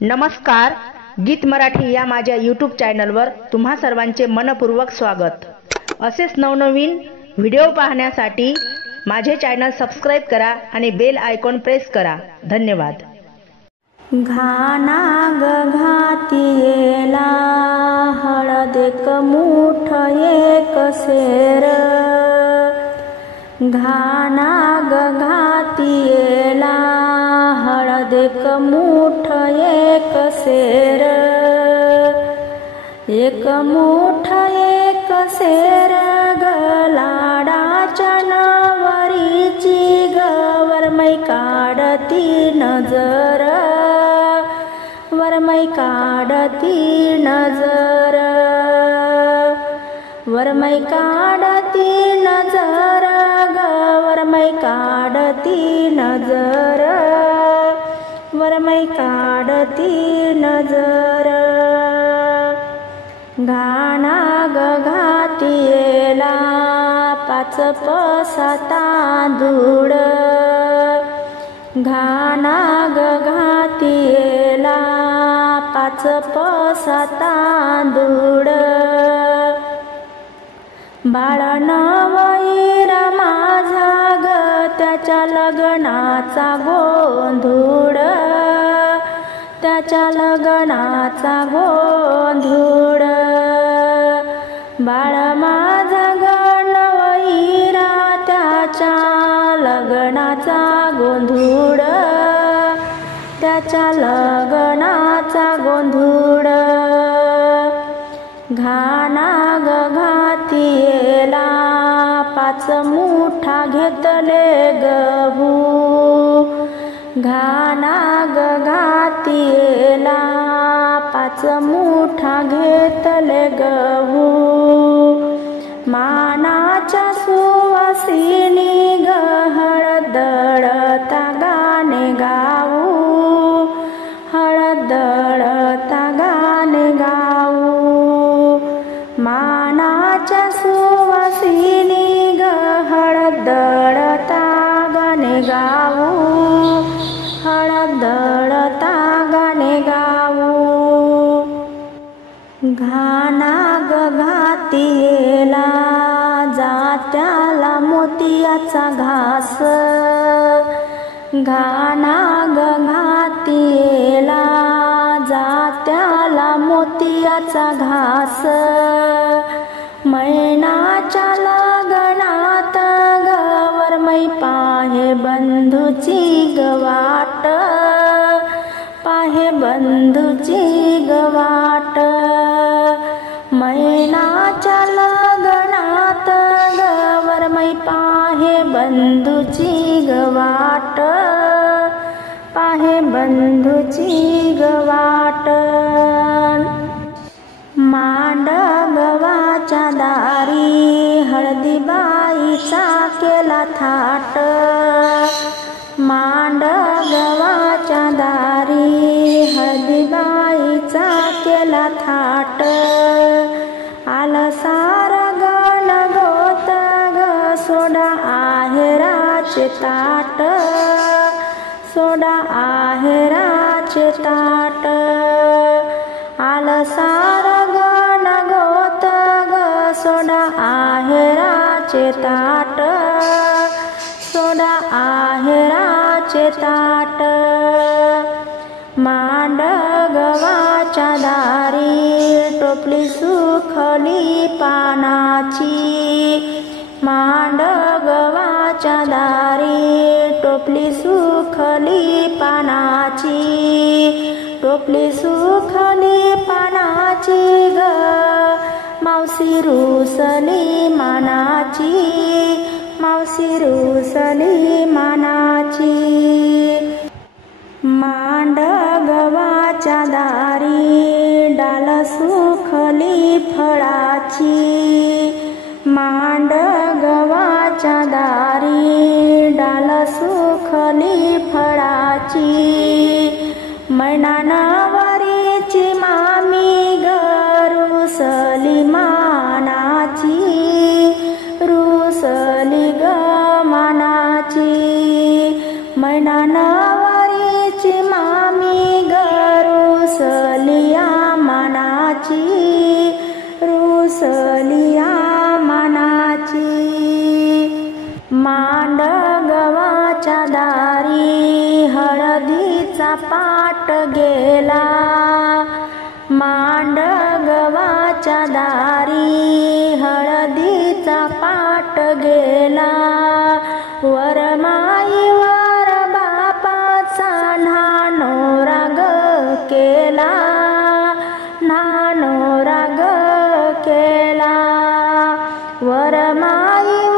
नमस्कार, गीत मराठी या माझ्या यूट्यूब चॅनलवर तुम्हा सर्वांचे मनपूर्वक स्वागत। असेच नवनवीन व्हिडिओ पाहण्यासाठी माझे चॅनल सबस्क्राइब करा आणि बेल आयकॉन प्रेस करा। धन्यवाद। घाना ग घातियेला हळद एक मूठ एक सेर, घाना ग घातियेला हळद एक मूठ एक सेर, एक मूठ एक सेर गलाडाच्या नवरीची गवरमै काढती नजर, वरमै काढती नजर, वरमै काढती नजर गवरमै काढती नजर, वरमै काढती नजर। घाना ग घातियेला पाच पसा तांदूळ, घाना ग घातियेला पाच पसा तांदूळ, बाळ नवईरा माझा ग त्याच्या लग्नाचा गोंधूळ, त्याच्या लग्नाचा गोंधूळ, बाळ माझा ग नवईरा त्याच्या लग्नाचा गोंधूळ, त्याच्या लग्नाचा गोंधूळ। घाना ग घातियेला पाच मुठा घेतले गहू, घाना ग घातियेला पाच मुठा घेतले गहू, मानाच्या सुवासिनी ग हळदळता गाणे गाऊ, हळदळता गाणे गाऊ, मानाच्या सुवासिनी ग हळदळता गाणे गाऊ, हळदळता गाणे गाऊ। घाना ग घातियेला जात्याला मोतियाचा घास, घाना ग घातियेला जात्याला मोतियाचा घास, मैनाच्या लग्नात गवरमै पाहे बंधूची गवाट, पाहे बंधूची गवाट, मैनाच्या लग्नात गवरमै पाहे बंधूची गवाट, पाहे बंधूची गवाट। मांडगवाच्या दारी हळदीबाईचा केला थाट, मांडगवाच्या दारी हळदीबाईचा केला थाट, आलं सार गण गोत ग सोडा आहेराचे ताट, सोडा आहेराचे ताट, आलं सार गण गोत ग सोडा आहेराचे ताट, सोडा आहेराचे ताट। मांडगवाच्या दारी टोपली सुखली पानाची, मांडगवाच्या दारी टोपली सुखली पानाची, टोपली सुखली पानाची ग मावशी रुसली मानाची, मावशी रुसली मानाची। मांडगवाच्या दारी डाल सुखली फळाची, मांडगवाच्या दारी डाल सुखली फळाची, मैना नवरीची मामी ग रुसली मानाची, रुसली ग मानाची, मैना नवरीची मामी ग दारी हळदीचा पाट गेला, मांडगवाच्या दारी हळदीचा पाट गेला, वरमाईवर बापाचा न्हानो राग केला, न्हानो राग केला, वरमाई